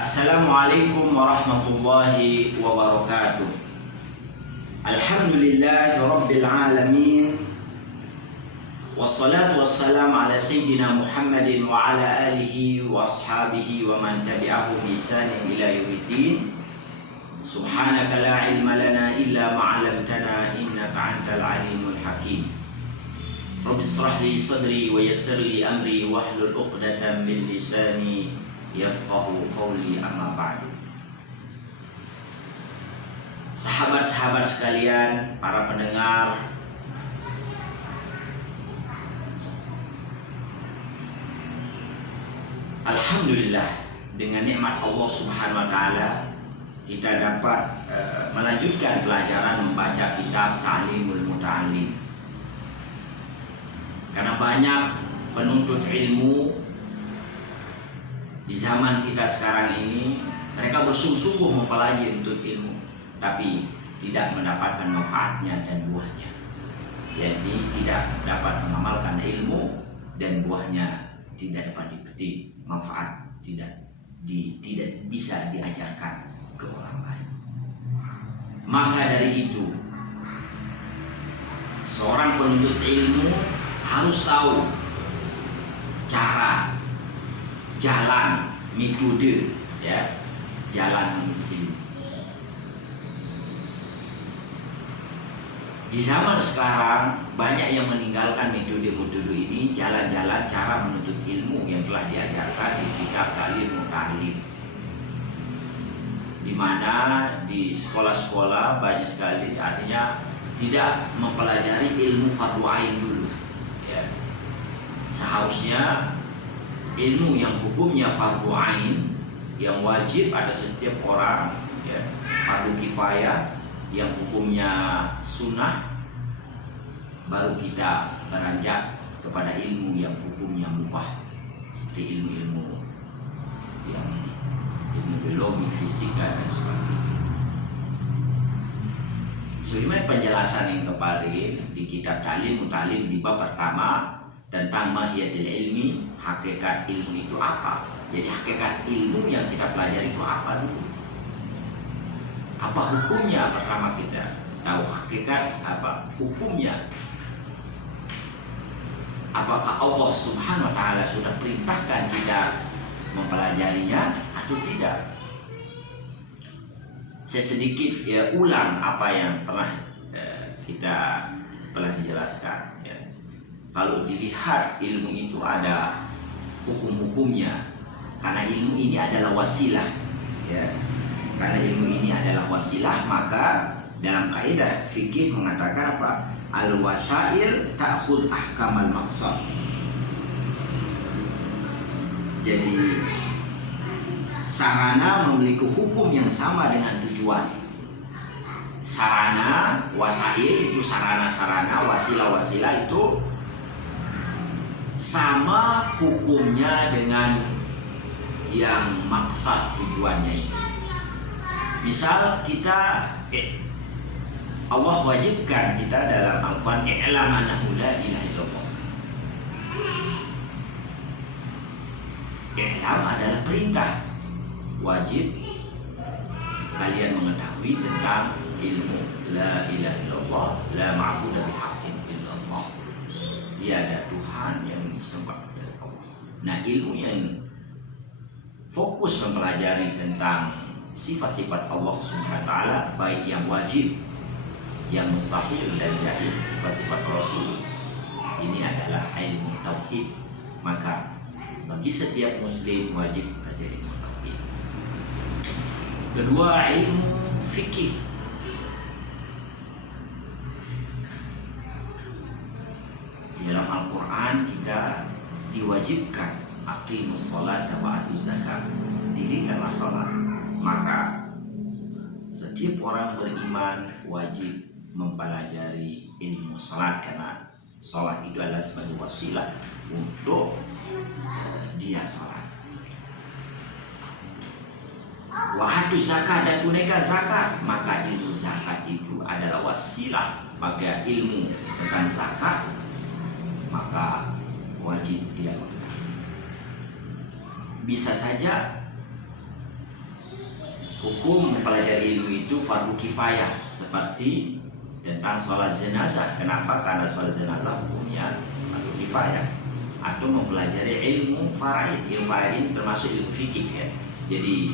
Assalamualaikum warahmatullahi wabarakatuh. Alhamdulillahi rabbil alamin. Wassalatu wassalamu ala sayyidina Muhammadin wa ala alihi wa ashabihi wa man tabi'ahu bi ihsanin ila yaumiddin. Subhanaka la ilma lana illa ma 'allamtana innaka antal alimul hakim. Rabbi ishrah li sadri wa yassir li amri wahlul 'uqdatam min lisani yafqahu qawli, amma ba'du. Sahabat-sahabat sekalian, para pendengar, alhamdulillah, dengan nikmat Allah Subhanahu wa taala kita dapat melanjutkan pelajaran membaca kitab Ta'limul Muta'allim. Karena banyak penuntut ilmu di zaman kita sekarang ini, mereka bersungguh-sungguh mempelajari untuk ilmu, tapi tidak mendapatkan manfaatnya dan buahnya. Jadi tidak dapat mengamalkan ilmu dan buahnya tidak dapat dipetik, manfaat tidak bisa diajarkan ke orang lain. Maka dari itu, seorang penuntut ilmu harus tahu cara, jalan, metode, jalan menuntut ilmu. Di zaman sekarang banyak yang meninggalkan metode-metode ini, jalan-jalan cara menuntut ilmu yang telah diajarkan di kitab Ta'limul Muta'allim. Di mana di sekolah-sekolah banyak sekali, artinya tidak mempelajari ilmu fardu ain dulu. Seharusnya ilmu yang hukumnya fardu ain, yang wajib ada setiap orang, fardu kifayah, yang hukumnya sunnah, baru kita beranjak kepada ilmu yang hukumnya mubah, seperti ilmu-ilmu yang ilmu biologi, fisika dan sebagainya. Sebagaimana penjelasan yang kemarin di kitab Ta'limul Muta'allim di bab pertama tentang mahiyatul ilmi, hakikat ilmu itu apa. Jadi hakikat ilmu yang kita pelajari itu apa dulu? Apa hukumnya? Pertama kita tahu hakikat, apa hukumnya. Apakah Allah Subhanahu wa taala sudah perintahkan kita mempelajarinya atau tidak? Saya sedikit ulang apa yang pernah kita dijelaskan. Kalau dilihat ilmu itu ada hukum-hukumnya, karena ilmu ini adalah wasilah, karena ilmu ini adalah wasilah, maka dalam kaidah fikih mengatakan apa? Al-wasail ta'khud ahkamal maqsad. Jadi sarana memiliki hukum yang sama dengan tujuan. Sarana, wasail itu sarana-sarana, wasilah-wasilah itu sama hukumnya dengan yang maksud tujuannya itu. Misal kita Allah wajibkan kita dalam Al-Quran i'lam annahu la ilaha illallah. I'lam adalah perintah, wajib kalian mengetahui tentang ilmu la ilaha illallah, la ma'budu bihaqqin illallah. Tiada Tuhan yang disembah kecuali Allah. Nah, ilmu yang fokus mempelajari tentang sifat-sifat Allah Subhanahu wa taala, baik yang wajib, yang mustahil dan jaiz, sifat-sifat Rasul, ini adalah ilmu tauhid. Maka bagi setiap muslim wajib belajar ilmu tauhid. Kedua, ilmu fikih. Dalam Al-Quran kita diwajibkan aqimus sholata wa atuz zakat, dirikanlah salat. Maka setiap orang beriman wajib mempelajari ilmu salat, karena salat itu adalah sebagai wasilah untuk dia salat. Wa atuz zakat, dan tunaikan zakat. Maka ilmu zakat itu adalah wasilah, maka ilmu tentang zakat maka wajib dia mengenal. Bisa saja hukum mempelajari ilmu itu fardu kifayah, seperti tentang sholat jenazah. Kenapa? Karena sholat jenazah hukumnya fardu kifayah. Atau mempelajari ilmu faraid. Ilmu faraid ini termasuk ilmu fikih ya. Jadi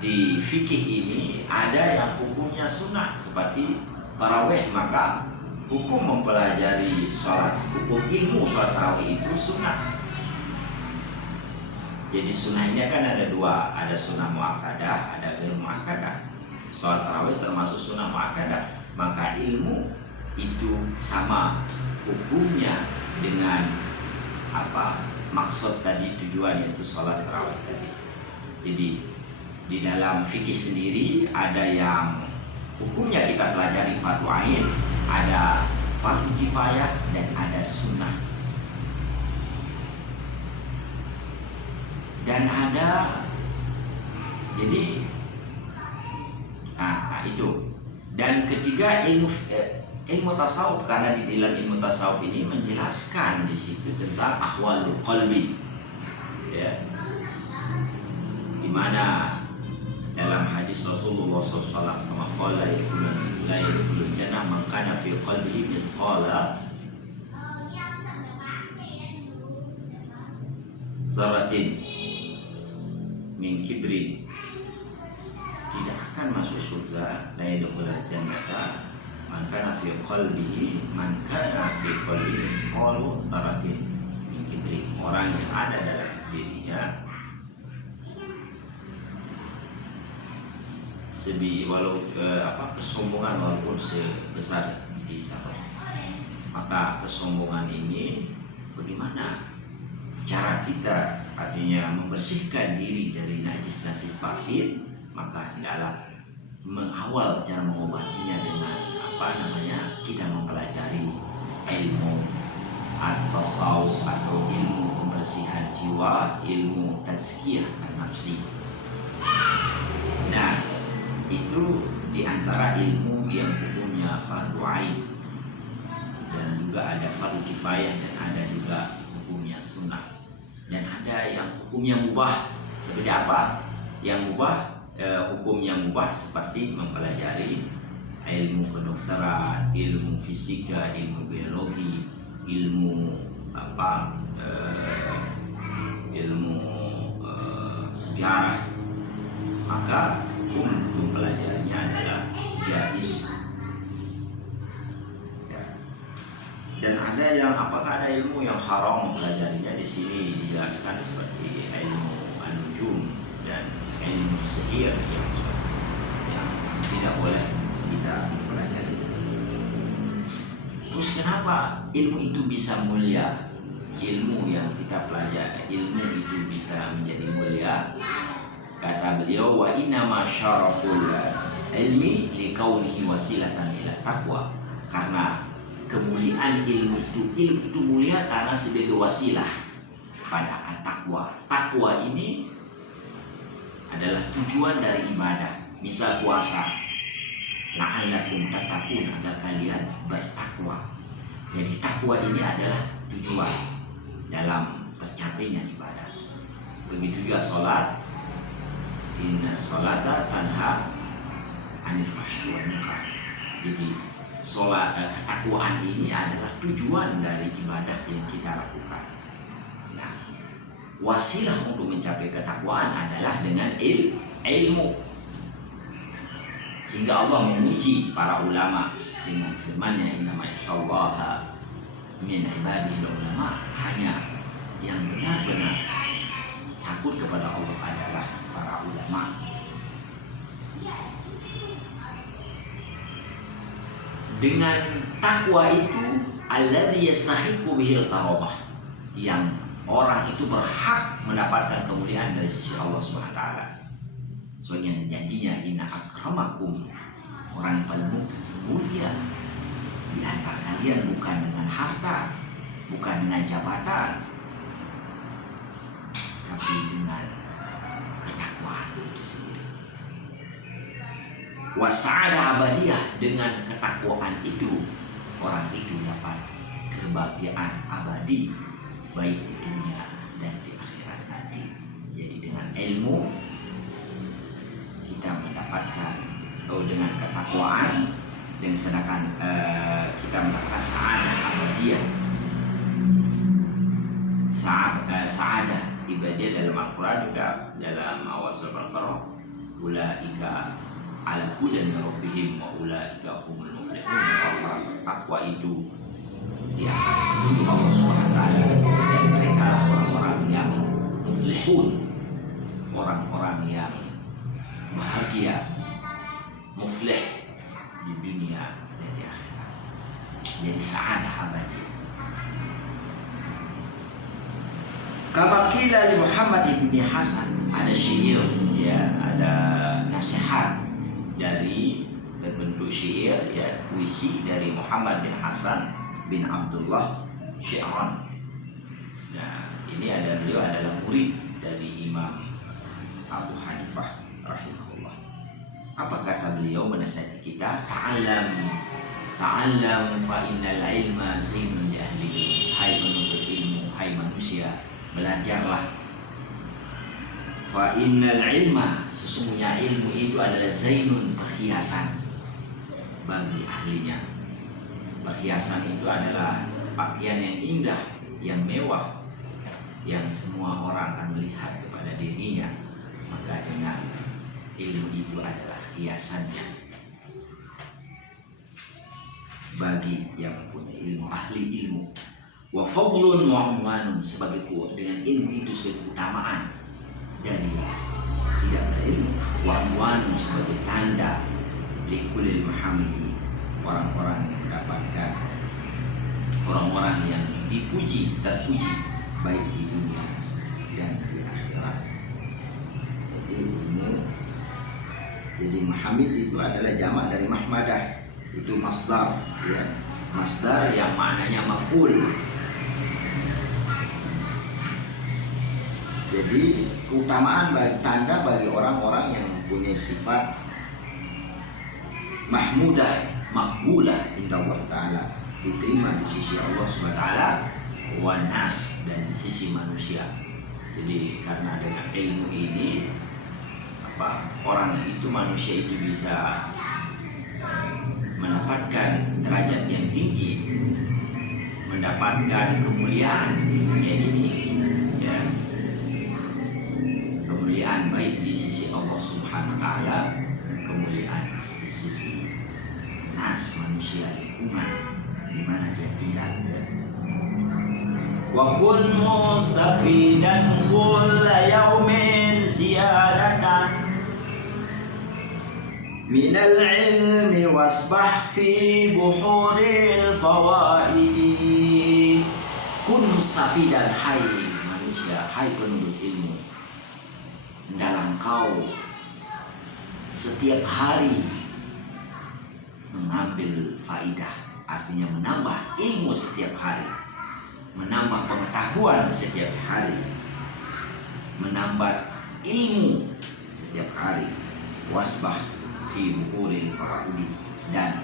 di fikih ini ada yang hukumnya sunnah seperti tarawih, maka hukum mempelajari sholat, hukum ilmu sholat tarawih itu sunnah. Jadi sunnah ini kan ada dua, ada sunnah muakkadah, ada ilmu muakkadah. Sholat tarawih termasuk sunnah muakkadah, maka ilmu itu sama hukumnya dengan apa maksud tadi, tujuan yaitu sholat tarawih tadi. Jadi di dalam fikih sendiri ada yang hukumnya kita pelajari fardu ain, ada fardu kifayah, dan ada sunnah. Dan ada jadi itu. Dan ketiga ilmu tasawuf, karena di dalam ilmu tasawuf ini menjelaskan di situ tentang ahwalul qalbi ya, di mana dalam hadis Rasulullah SAW qala la yadkhulul jannah man kana fi qalbihi mithqala dzarratin min kibri, tidak akan masuk surga, la yadkhulul jannah man kana fi qalbihi mithqalu dzarratin min kibri, orang yang ada dalam dirinya kesombongan walaupun sebesar biji sawi. Maka kesombongan ini bagaimana cara kita artinya membersihkan diri dari najis batin, maka hendaklah mengawal cara mengobatinya dengan kita mempelajari ilmu at-tasawuf atau ilmu pembersihan jiwa, ilmu tazkiyah an-nafsi. Nah, itu diantara ilmu yang hukumnya fardu ain, dan juga ada fardu kifayah, dan ada juga hukumnya sunnah, dan ada yang hukumnya mubah. Seperti apa yang mubah? Hukumnya mubah seperti mempelajari ilmu kedokteran, ilmu fisika, ilmu biologi, ilmu sejarah, maka hukum mempelajarinya adalah jaiz. Dan ada yang apakah ada ilmu yang haram mempelajarinya? Di sini dijelaskan seperti ilmu an-nujum dan ilmu sihir yang tidak boleh kita pelajari. Terus kenapa ilmu itu bisa mulia? Ilmu yang kita pelajari, ilmu itu bisa menjadi mulia. Kata beliau, wa inna ma syaraful ilmi liqaunihi wasilatan ila taqwa. Karena kemuliaan ilmu itu mulia karena sebagai wasilah pada taqwa. Taqwa ini adalah tujuan dari ibadah. Misal puasa, la'allakum tattaqun, agar kalian bertakwa. Jadi takwa ini adalah tujuan dalam tercapainya ibadah. Begitu juga sholat, inna sholata tanha anil fahsyi wal munkar. Jadi sholat, ketakwaan ini adalah tujuan dari ibadah yang kita lakukan. Nah, wasilah untuk mencapai ketakwaan adalah dengan ilmu. Sehingga Allah memuji para ulama dengan firman-Nya, innama yakhshallaha min ibadihi ulama, hanya yang benar-benar takut kepada Allah adalah para ulama. Dengan takwa itu alladzi yastahiqu bihil karamah, yang orang itu berhak mendapatkan kemuliaan dari sisi Allah Subhanahu wa taala. Soalnya janjinya inna akramakum, orang yang paling mulia di antara kalian bukan dengan harta, bukan dengan jabatan, tapi dengan ketakwaan itu sendiri. Wasa'adah abadiyah, dengan ketakwaan itu orang itu dapat kebahagiaan abadi baik di dunia dan di akhirat nanti. Jadi dengan ilmu mendapatkan dengan ketakwaan, dan sedangkan kita mendapatkan sa'adah abadiyah, sa'adah ibadiyah dalam Al-Quran juga dalam awal surah Al-Baqarah, ulaika ala hudan min rabbihim wa ulaika humul muflihun. Orang takwa itu di atas petunjuk Allah Subhanahu wa taala, dan mereka orang-orang yang muflihun, orang-orang yang bahagia, muflih di dunia dan di akhirat. Jadi sa'adah abadi. Kama qila li Muhammad ibn Hasan, ada syair, ya, ada nasihat dari berbentuk syair, ya, puisi dari Muhammad bin Hasan bin Abdullah Syi'ran. Nah, ini beliau adalah murid dari Imam Abu Hanifah rahimahullah. Apa kata beliau menasihati kita? Ta'allam fa innal ilma zainun li ahlihi. Hai penuntut ilmu, hai manusia, belajarlah. Fa innal ilma, sesungguhnya ilmu itu adalah zainun, perhiasan bagi ahlinya. Perhiasan itu adalah pakaian yang indah, yang mewah, yang semua orang akan melihat kepada dirinya. Maka dengan ilmu itu adalah hiasannya bagi yang punya ilmu, ahli ilmu. Wa fadlun wa unwanun, sebagai dengan ilmu itu sebagai keutamaan dari tidak berilmu. Wa unwanun, sebagai tanda likulil muhamidi, orang-orang yang mendapatkan, orang-orang yang dipuji, terpuji baik di dunia dan di akhirat. Jadi ilmu, jadi muhamid itu adalah jamak dari mahmadah, itu masdar, ya, masdar yang maknanya maf'ul. Jadi keutamaan bagi tanda bagi orang-orang yang mempunyai sifat mahmudah, makbulah inda Allah Ta'ala, diterima di sisi Allah Subhanahu wa Ta'ala, wa nas, dan di sisi manusia. Jadi karena dengan ilmu ini orang itu, manusia itu bisa mendapatkan derajat yang tinggi, mendapatkan kemuliaan di dunia ini, ya, kemuliaan baik di sisi Allah Subhanahu wa Ta'ala, kemuliaan di sisi nas, manusia, lingkungan di mana dia tinggal. Wa kun mustafidan kulla yaumin ziyadatan minal ilmi wasbah fi buhuril fawaidi. Kun mustafidan, hai manusia, hai penuntut ilmu, hendaklah engkau setiap hari mengambil faidah, artinya menambah ilmu setiap hari, menambah pengetahuan setiap hari, menambah ilmu setiap hari. Wasbah fi buhuril fawaidi, dan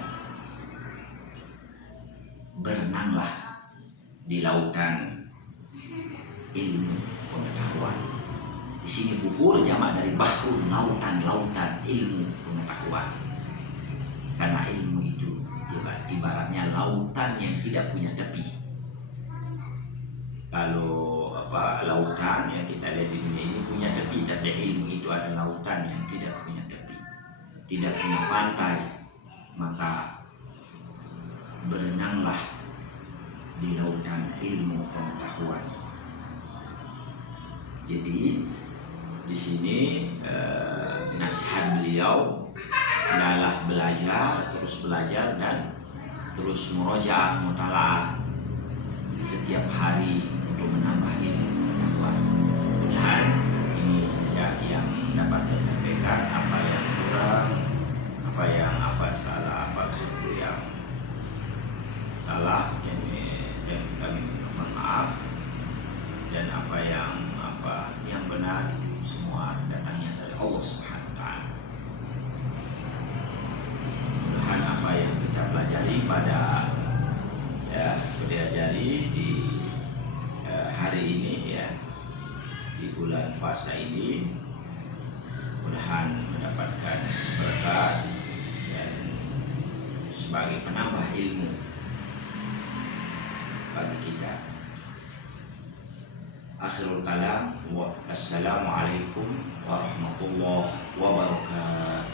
berenanglah di lautan ilmu pengetahuan. Di sini buhur jamak dari bahrun, lautan, lautan ilmu pengetahuan. Karena ilmu itu ibaratnya lautan yang tidak punya tepi. Kalau lautan yang kita lihat di dunia ini punya tepi, tapi ilmu itu adalah lautan yang tidak punya tepi, tidak punya pantai. Maka berenanglah di lautan ilmu pengetahuan. Jadi di sini nasihat beliau adalah belajar, terus belajar dan terus murojaah, mutalaah setiap hari untuk menambah ilmu pengetahuan. Mudah-mudahan ini saja yang dapat saya sampaikan. Apa yang kurang, apa salah, apa sesuatu yang salah, kami mohon maaf. Dan apa yang benar itu semua datangnya dari Allah Subhanahu wa Ta'ala. Mudah-mudahan apa yang kita pelajari di hari ini, ya, di bulan puasa ini, mudah-mudahan mendapatkan berkah sebagai penambah ilmu bagi kita. Akhirul kalam, wassalamualaikum warahmatullahi wabarakatuh.